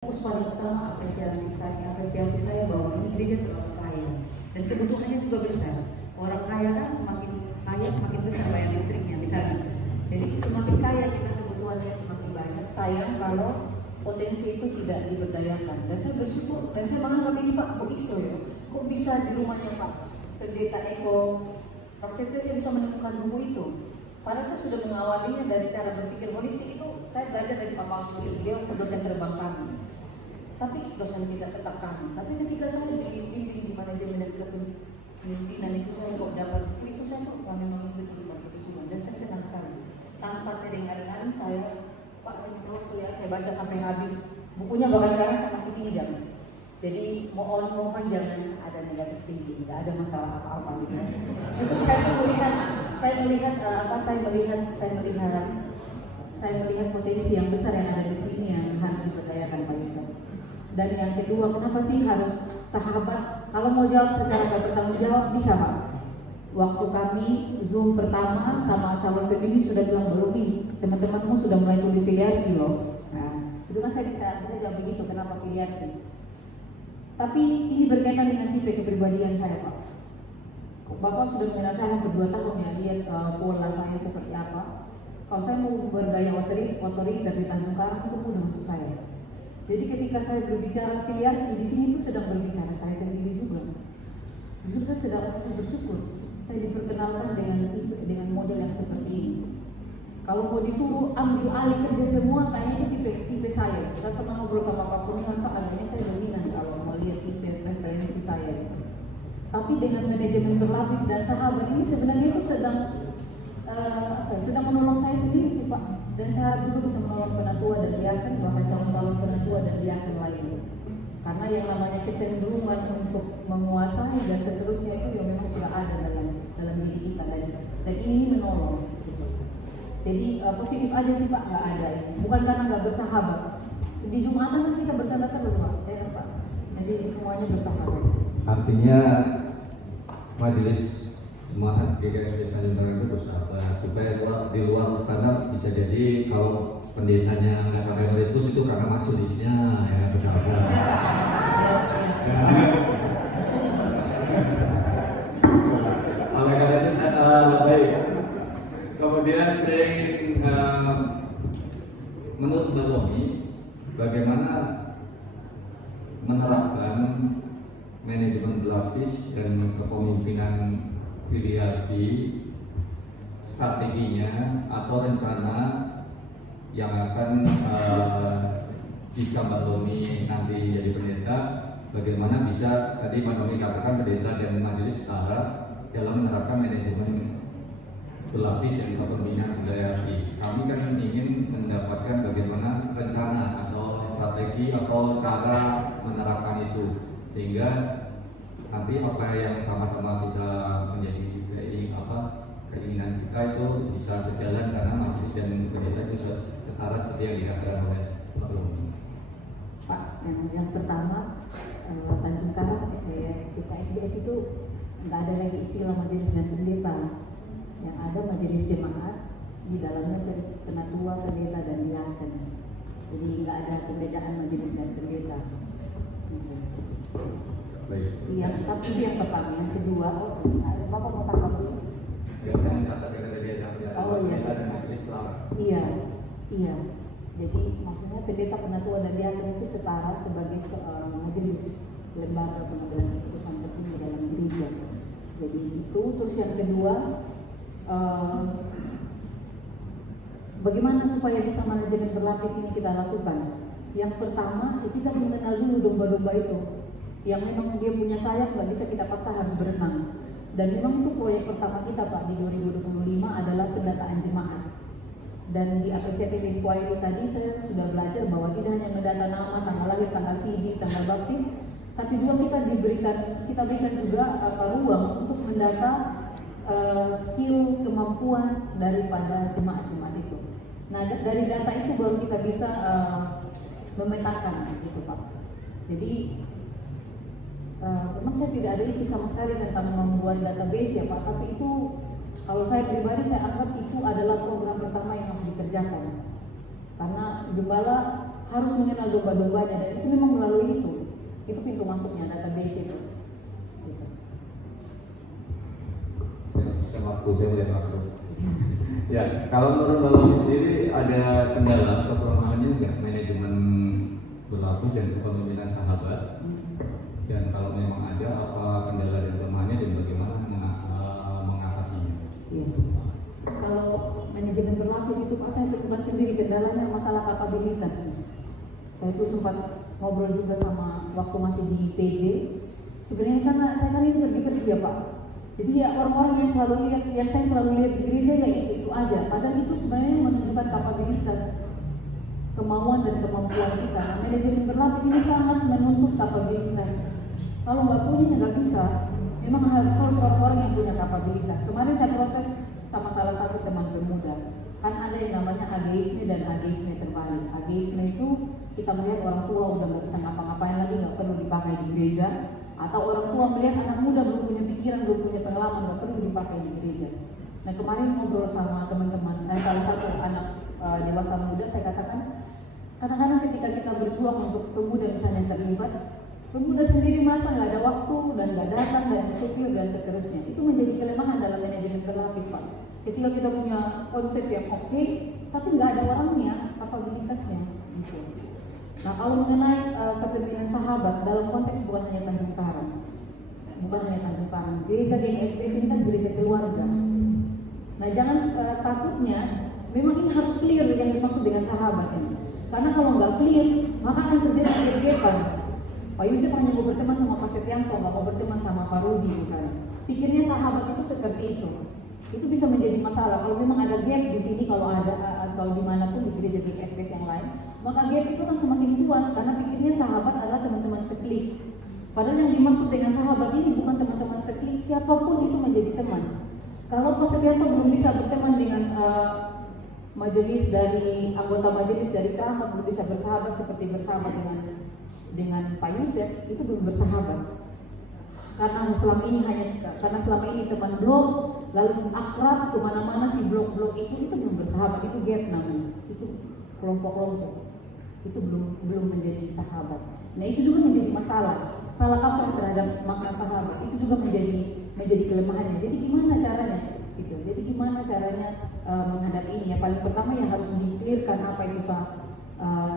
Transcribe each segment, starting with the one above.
Fokus paling utama apresiasi saya bahwa ini gereja terlalu kaya dan kebutuhannya juga besar. Orang kaya kan semakin kaya semakin besar bayar listriknya misalnya. Jadi semakin kaya kita kebutuhannya semakin banyak. Sayang kalau potensi itu tidak diberdayakan. Dan saya bersyukur dan saya menganggap ini Pak kok iso ya. Kok bisa di rumahnya Pak Pendeta Eko Prasetyo saya bisa menemukan buku itu. Padahal saya sudah mengawalinya dari cara berpikir holistik itu saya belajar dari Pak Maksud, dia dosen terbang kami. Tapi dosen kita tetap kami. Tapi ketika saya dipimpin di manajemen dan kepemimpinan itu saya kok dapat buku itu saya kok memang betul-betul dan saya senang sekali. Tanpa tedeng-tedeng saya Pak saya perlu ya saya baca sampai habis bukunya bahkan sekarang saya masih pinjam. Jadi mohon jangan ada negatif thinking, tidak ada masalah apa-apa gitu. Justru saya melihat potensi yang besar yang ada di sini yang harus diberdayakan Pak Yusuf. Dan yang kedua, kenapa sih harus sahabat? Kalau mau jawab secara bertanggung jawab bisa Pak. Waktu kami Zoom pertama sama calon pemimpin sudah bilang belum nih, teman-temanmu sudah mulai tulis filiasi loh. Nah, itu kan saya bisa jawab begitu, kenapa filiasi? Tapi ini berkaitan dengan tipe kepribadian saya Pak. Bapak sudah mengenal saya hampir 2 tahun ya, lihat pola saya seperti apa. Kalau saya mau bergaya otoriter di Tanjung Karang itu mudah untuk saya. Jadi ketika saya berbicara filiasi di sini itu sedang berbicara saya sendiri juga. Justru saya sedang bersyukur saya diperkenalkan dengan model yang seperti ini. Kalau mau disuruh ambil alih kerja semua, kayaknya itu tipe saya. Kita pernah ngobrol sama Pak Kuningan, Pak agaknya saya dominan kalau mau lihat tipe preferensi saya. Tapi dengan manajemen berlapis dan sahabat ini sebenarnya itu sedang menolong saya sendiri sih Pak. Dan saya harap juga bisa menolong penatua dan diaken, bahkan calon-calon penatua dan diaken lainnya. Karena yang namanya kecenderungan untuk menguasai dan seterusnya itu yang memang sudah ada dalam diri kita dan ini menolong. Jadi positif aja sih Pak, nggak ada ini. Bukan karena nggak bersahabat. Di Jumatan kan kita bersahabat terus Pak, ya Pak. Jadi semuanya bersahabat. Artinya majelis jemaat GKS Desa Jember itu bersahabat supaya di luar sana bisa jadi kalau pendetanya nggak sampai meletus itu karena majelisnya ya bersahabat. Oleh karena itu saya baik. Kemudian saya ingin menurut Mbak Lomi bagaimana menerapkan manajemen berlapis dan kepemimpinan filiasi strateginya atau rencana yang akan jika Mbak Lomi nanti jadi pendeta, bagaimana bisa tadi Mbak Lomi katakan pendeta dan majelis setara dalam menerapkan manajemen berlapis dan kepemimpinan filiasi. Kami kan ingin mendapatkan bagaimana rencana atau strategi atau cara menerapkan itu sehingga nanti apa yang sama-sama kita menjadi keinginan kita itu bisa sejalan karena majelis dan pendeta itu setara seperti yang dikatakan oleh Pak Lomi. Pak, yang pertama Tanjung Karang KSBS itu nggak ada lagi istilah majelis dan pendeta. Yang ada majelis jemaat di dalamnya penatua, pendeta dan diaken. Jadi nggak ada perbedaan majelis dan pendeta. Baik. Tapi yang pertama, yang kedua, Bapak mau tangkap dulu? Ya, saya mencatat yang tadi ada pendeta dan majelis setara. Iya. Jadi maksudnya pendeta, penatua dan diaken itu setara sebagai majelis lembaga pengambilan keputusan tertinggi dalam gereja. Jadi itu. Terus yang kedua, bagaimana supaya bisa manajemen berlapis ini kita lakukan? Yang pertama, kita harus mengenal dulu domba-domba itu yang memang dia punya sayap, nggak bisa kita paksa harus berenang. Dan memang itu proyek pertama kita Pak di 2025 adalah pendataan jemaat. Dan di apresiatif inquiry tadi saya sudah belajar bahwa tidak hanya mendata nama, tanggal lahir, tanggal CD, tanggal baptis, tapi juga kita berikan juga ruang untuk mendata skill, kemampuan daripada jemaat-jemaat itu. Nah dari data itu baru kita bisa memetakan gitu Pak. Jadi memang saya tidak ada isi sama sekali tentang membuat database ya Pak, tapi itu kalau saya pribadi saya anggap itu adalah program pertama yang harus dikerjakan. Karena gembala harus mengenal domba-dombanya, dan itu memang melalui itu pintu masuknya, database itu. Gitu. Saya waktu saya mulai masuk. Ya, kalau menurut Mbak Lomi sendiri ada kendala kekurangannya nggak manajemen berlapis dan kepemimpinan sahabat? Dan kalau memang ada, apa kendala dan kelemahannya dan bagaimana mengatasinya? Iya. Kalau manajemen berlapis itu Pak, saya temukan sendiri kendalanya masalah kapabilitas. Saya itu sempat ngobrol juga sama waktu masih di PJ. Sebenarnya karena saya kan ini kerja Pak. Jadi ya orang-orang yang saya selalu lihat di gereja ya itu aja. Padahal itu sebenarnya menunjukkan kapabilitas, kemauan dan kemampuan kita. Nah, manajemen berlapis ini sangat menuntut kapabilitas. Kalau nggak punya nggak bisa. Memang harus orang-orang yang punya kapabilitas. Kemarin saya protes sama salah satu teman pemuda. Kan ada yang namanya ageisme dan ageisme terbalik. Ageisme itu kita melihat orang tua udah nggak bisa ngapa-ngapain lagi, nggak perlu dipakai di gereja. Atau orang tua melihat anak muda belum punya pikiran, belum punya pengalaman, nggak perlu dipakai di gereja. Nah kemarin ngobrol sama teman-teman, salah satu anak dewasa muda, saya katakan kadang-kadang ketika kita berjuang untuk pemuda misalnya terlibat, pemuda sendiri merasa nggak ada waktu dan nggak datang dan insecure dan seterusnya. Itu menjadi kelemahan dalam manajemen berlapis Pak. Ketika kita punya konsep yang oke, tapi nggak ada orangnya, kapabilitasnya. Gitu. Nah kalau mengenai kepemimpinan sahabat dalam konteks bukan hanya Tanjung Karang, gereja GSPS ini kan gereja keluarga. Nah jangan takutnya, memang ini harus clear yang dimaksud dengan sahabat ini. Karena kalau nggak clear, maka akan terjadi kegeepan. Pak Yusuf hanya mau berteman sama Pak Setianto, nggak mau berteman sama Pak Rudi misalnya. Pikirnya sahabat itu seperti itu. Itu bisa menjadi masalah. Kalau memang ada gap di sini, kalau ada atau dimanapun di gereja GSPS yang lain, maka gap itu kan semakin kuat karena pikirnya sahabat adalah teman-teman seklik. Padahal yang dimaksud dengan sahabat ini bukan teman-teman seklik, siapapun itu menjadi teman. Kalau Pak Setianto belum bisa berteman dengan majelis dari anggota majelis dari Keramat, belum bisa bersahabat seperti bersahabat dengan Pak Yusuf, itu belum bersahabat. Karena selama ini teman blog, lalu akrab kemana-mana si blog-blog itu belum bersahabat, itu gap namanya, itu kelompok-kelompok, itu belum menjadi sahabat. Nah itu juga menjadi masalah. Salah kaprah terhadap makna sahabat itu juga menjadi kelemahannya. Jadi gimana caranya? Gitu. Jadi gimana caranya menghadapi ini? Ya paling pertama yang harus di-clearkan apa itu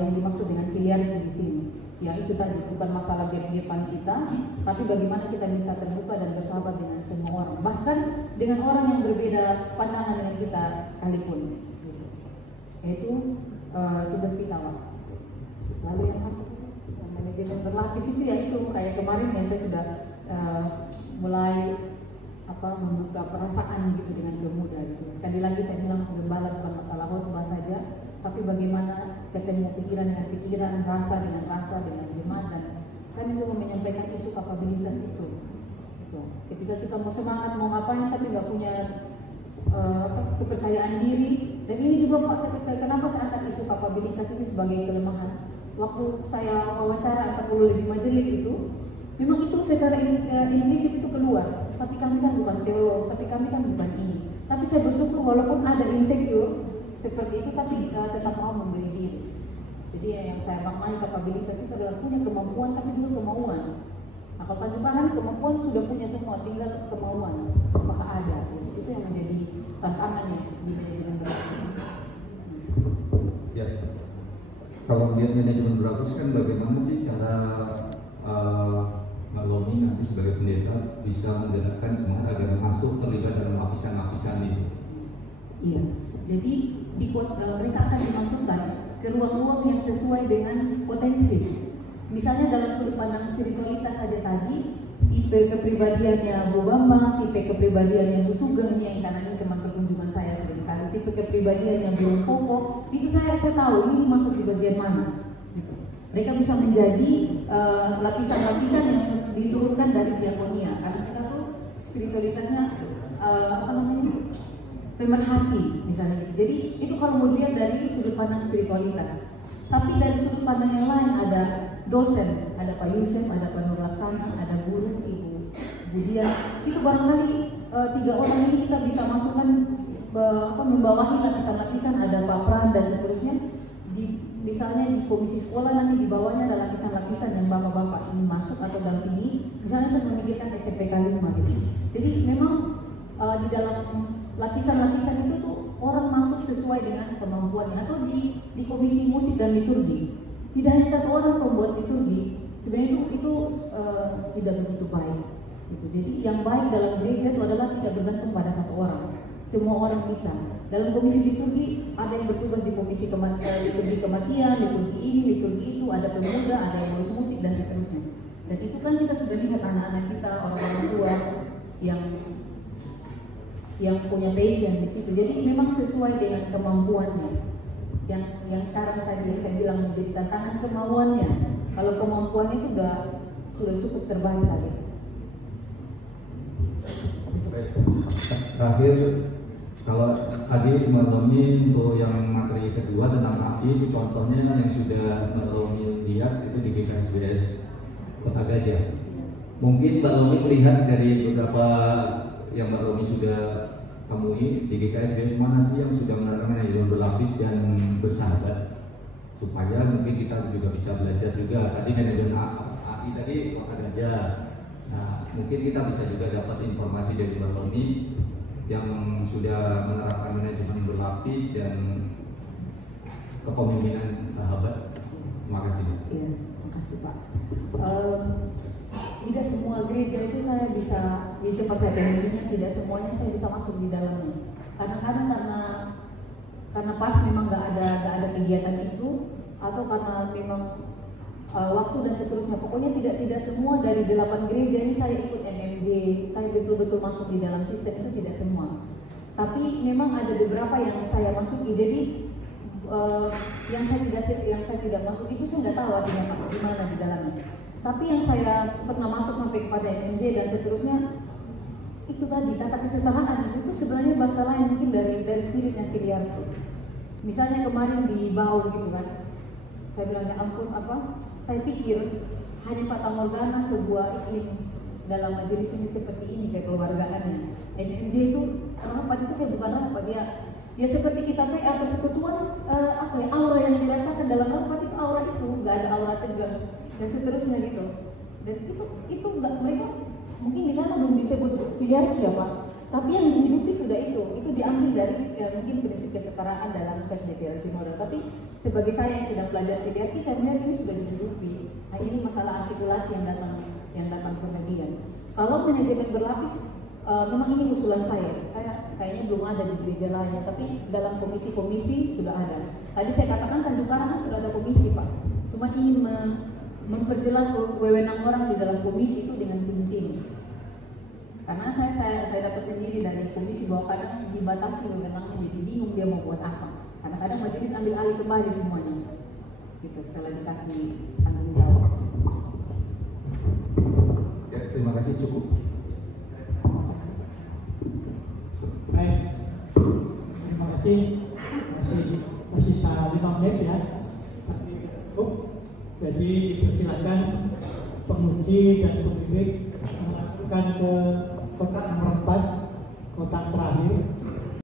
yang dimaksud dengan filiality di sini. Ya itu tadi bukan masalah gap-gapan kita, tapi bagaimana kita bisa terbuka dan bersahabat dengan semua orang, bahkan dengan orang yang berbeda pandangan dengan kita sekalipun. Gitu. Yaitu tugas kita Pak. Lalu yang manajemen berlapis itu ya itu kayak kemarin ya saya sudah mulai membuka perasaan gitu dengan pemuda gitu. Sekali lagi saya bilang gembala bukan masalah khotbah saja, tapi bagaimana ketemu pikiran dengan pikiran, rasa dengan jemaat, dan saya mencoba menyampaikan isu kapabilitas itu. Gitu. Ketika kita mau semangat mau ngapain tapi nggak punya kepercayaan diri, dan ini juga Pak, kenapa saya angkat isu kapabilitas ini sebagai kelemahan. Waktu saya wawancara 40 lebih majelis itu, memang itu secara implisit itu keluar. Tapi kami kan bukan teolog, tapi kami kan bukan ini. Tapi saya bersyukur walaupun ada insecure seperti itu, tapi tetap mau memberi diri. Jadi yang saya maknai kapabilitas itu adalah punya kemampuan, tapi juga kemauan. Nah kalau Tanjung Karang kemampuan sudah punya semua, tinggal kemauan apakah ada. Itu yang menjadi tantangannya di manajemen berlapis. Ya, kalau melihat manajemen berlapis kan bagaimana sih cara Mbak Lomi nanti sebagai pendeta bisa menggerakkan semua agar masuk terlibat dalam lapisan-lapisan itu? Iya, jadi mereka akan dimasukkan ke ruang-ruang yang sesuai dengan potensi. Misalnya dalam sudut pandang spiritualitas saja tadi, tipe kepribadiannya Bu Bambang, tipe kepribadiannya Bu Sugeng yang karena ini teman perkunjungan saya seringkali, tipe kepribadiannya Bu Koko, itu saya tahu ini masuk di bagian mana. Mereka bisa menjadi lapisan-lapisan yang diturunkan dari diakonia, karena kita tuh spiritualitasnya pemerhati misalnya. Jadi itu kalau mau dilihat dari sudut pandang spiritualitas. Tapi dari sudut pandang yang lain ada dosen, ada Pak Yusuf, ada Pak Nur Laksana, ada guru Ibu Budia. Itu barangkali 3 orang ini kita bisa masukkan membawahi lapisan-lapisan, ada Pak Pran dan seterusnya. misalnya di komisi sekolah nanti di bawahnya ada lapisan-lapisan yang bapak-bapak ini masuk atau dampingi, misalnya untuk memikirkan SPK 5 gitu. Jadi memang di dalam lapisan-lapisan itu tuh orang masuk sesuai dengan kemampuannya. Atau di komisi musik dan liturgi, tidak hanya satu orang pembuat liturgi, sebenarnya itu tidak begitu baik. Gitu. Jadi yang baik dalam gereja itu adalah tidak bergantung pada satu orang, semua orang bisa. Dalam komisi liturgi ada yang bertugas di komisi liturgi kematian, liturgi ini, liturgi itu, ada pemuda, ada yang ngurus musik dan seterusnya. Dan itu kan kita sudah lihat anak-anak kita, orang-orang tua yang punya passion di situ. Jadi memang sesuai dengan kemampuannya. Yang sekarang tadi saya bilang menjadi tantangan kemauannya. Kalau kemampuannya itu sudah cukup terbaik saja. Terakhir, kalau tadi Mbak Romi untuk yang materi kedua tentang API, itu contohnya yang sudah Mbak Romi lihat itu di GKSBS Kota Gajah. Mungkin Mbak Romi melihat dari beberapa yang Mbak Romi sudah temui di GKSBS mana sih yang sudah menerapkan manajemen berlapis dan bersahabat, supaya mungkin kita juga bisa belajar juga. Tadi manajemen AI tadi Kota Gajah. Nah, mungkin kita bisa juga dapat informasi dari Mbak Romi yang sudah menerapkan manajemen berlapis dan kepemimpinan sahabat. Terima kasih. Iya, terima kasih Pak. Tidak semua gereja itu saya bisa di tempat saya pemimpinnya, tidak semuanya saya bisa masuk di dalamnya. Kadang-kadang karena pas memang nggak ada kegiatan itu, atau karena memang waktu dan seterusnya. Pokoknya tidak semua dari 8 gereja ini saya ikut MMJ, saya betul-betul masuk di dalam sistem itu, tidak semua. Tapi memang ada beberapa yang saya masuki. Jadi yang saya tidak masuk itu saya nggak tahu artinya di mana di dalamnya. Tapi yang saya pernah masuk sampai kepada MMJ dan seterusnya, itu tadi tata kesetaraan itu sebenarnya bahasa lain mungkin dari spirit yang filial itu. Misalnya kemarin di Bau gitu kan, saya bilang ya ampun saya pikir hanya fata morgana sebuah iklim dalam majelis ini seperti ini kayak keluargaannya. MMJ itu rapat itu kayak bukan rapat, dia seperti kita persekutuan, aura yang dirasakan dalam rapat itu aura itu nggak ada aura tegang dan seterusnya gitu. Dan itu nggak, mereka mungkin di sana belum disebut hierarki ya Pak, tapi yang dihidupi sudah itu diambil dari mungkin prinsip kesetaraan dalam tes deklarasi moral. Tapi sebagai saya yang sedang belajar hierarki, saya melihat ini sudah dihidupi. Nah ini masalah artikulasi yang datang kemudian. Kalau manajemen berlapis, memang ini usulan saya kayaknya belum ada di gereja lain, tapi dalam komisi-komisi sudah ada. Tadi saya katakan Tanjung Karang sudah ada komisi Pak, cuma ingin memperjelas wewenang orang di dalam komisi itu dengan tim-tim. Karena saya dapat sendiri dari komisi bahwa kadang dibatasi wewenangnya, jadi bingung dia mau buat apa. Kadang-kadang majelis ambil alih kembali semuanya, gitu setelah dikasih tanggung jawab. Ya, terima kasih, cukup. Baik, terima kasih. Masih 5 menit ya. Jadi dipersilakan penguji dan pemilik melakukan ke kotak nomor 4, kotak terakhir.